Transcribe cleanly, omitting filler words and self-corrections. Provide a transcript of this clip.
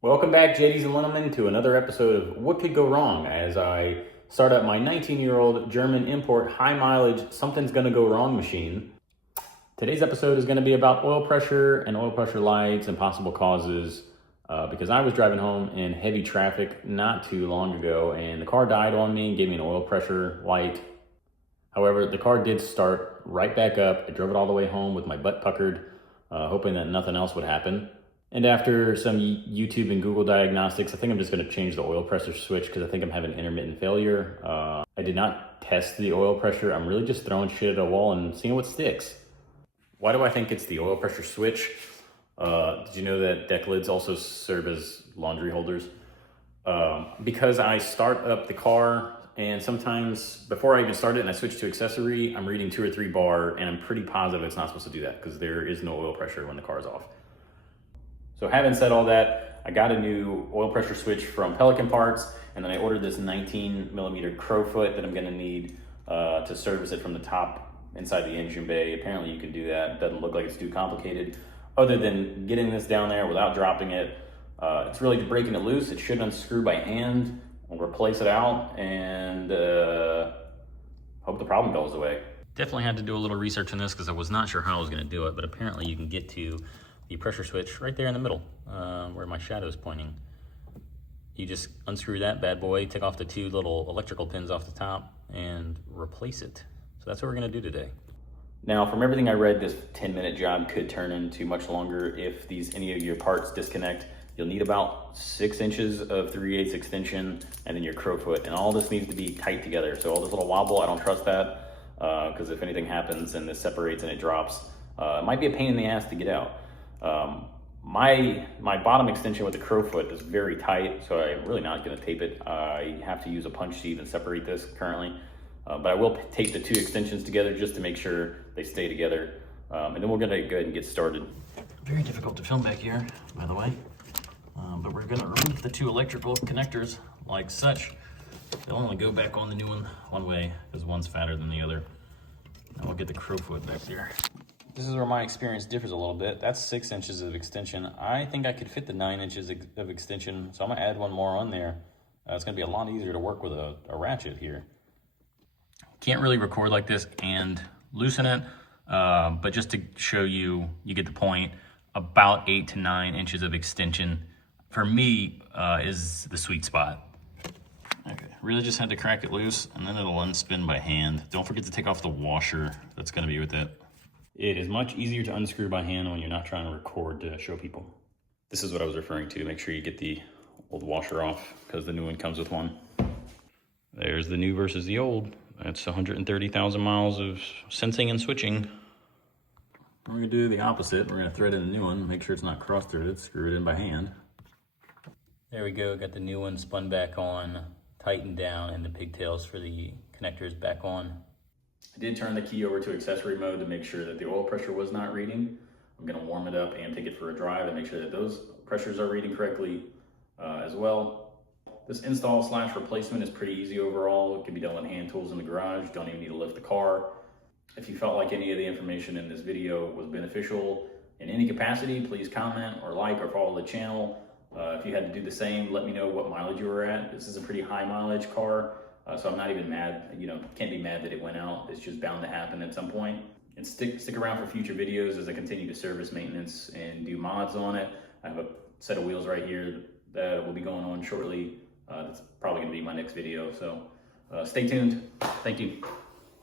Welcome back, ladies and gentlemen, to another episode of What Could Go Wrong as I start up my 19-year-old German import high mileage something's gonna go wrong machine. Today's episode is gonna be about oil pressure and oil pressure lights and possible causes because I was driving home in heavy traffic not too long ago and the car died on me and gave me an oil pressure light. However, the car did start right back up. I drove it all the way home with my butt puckered, hoping that nothing else would happen. And after some YouTube and Google diagnostics, I think I'm just going to change the oil pressure switch because I think I'm having intermittent failure. I did not test the oil pressure. I'm really just throwing shit at a wall and seeing what sticks. Why do I think it's the oil pressure switch? Did you know that deck lids also serve as laundry holders? Because I start up the car and sometimes before I even start it and I switch to accessory, I'm reading 2 or 3 bar and I'm pretty positive it's not supposed to do that because there is no oil pressure when the car is off. So having said all that, I got a new oil pressure switch from Pelican Parts, and then I ordered this 19mm crowfoot that I'm gonna need to service it from the top inside the engine bay. Apparently you can do that. It doesn't look like it's too complicated. Other than getting this down there without dropping it, it's really breaking it loose. It should unscrew by hand. I'll replace it out and hope the problem goes away. Definitely had to do a little research on this because I was not sure how I was gonna do it, but apparently you can get to the pressure switch right there in the middle where my shadow is pointing. You just unscrew that bad boy, take off the 2 little electrical pins off the top and replace it. So that's what we're gonna do today. Now, from everything I read, this 10-minute job could turn into much longer if any of your parts disconnect. You'll need about 6 inches of 3/8 extension and then your crowfoot, and all this needs to be tight together. So all this little wobble, I don't trust that because if anything happens and this separates and it drops, it might be a pain in the ass to get out. My bottom extension with the crowfoot is very tight, so I'm really not going to tape it. I have to use a punch to even separate this currently, but I will tape the 2 extensions together just to make sure they stay together, and then we're going to go ahead and get started. Very difficult to film back here, by the way, but we're going to remove the 2 electrical connectors like such. They'll only go back on the new one way because one's fatter than the other. And we'll get the crowfoot back there. This is where my experience differs a little bit. That's 6 inches of extension. I think I could fit the 9 inches of extension, so I'm gonna add one more on there. It's gonna be a lot easier to work with a ratchet here. Can't really record like this and loosen it, but just to show you, you get the point, about 8 to 9 inches of extension, for me, is the sweet spot. Okay, really just had to crack it loose, and then it'll unspin by hand. Don't forget to take off the washer that's gonna be with it. It is much easier to unscrew by hand when you're not trying to record to show people. This is what I was referring to. Make sure you get the old washer off because the new one comes with one. There's the new versus the old. That's 130,000 miles of sensing and switching. We're gonna do the opposite. We're gonna thread in the new one, make sure it's not cross-threaded, screw it in by hand. There we go, got the new one spun back on, tightened down, and the pigtails for the connectors back on. I did turn the key over to accessory mode to make sure that the oil pressure was not reading. I'm gonna warm it up and take it for a drive and make sure that those pressures are reading correctly as well. This install / replacement is pretty easy overall. It can be done with hand tools in the garage. Don't even need to lift the car. If you felt like any of the information in this video was beneficial in any capacity, please comment or like or follow the channel. If you had to do the same, let me know what mileage you were at. This is a pretty high mileage car. So I'm not even mad, can't be mad that it went out. It's just bound to happen at some point. And stick around for future videos as I continue to service maintenance and do mods on it. I have a set of wheels right here that will be going on shortly. That's probably gonna be my next video. So stay tuned. Thank you.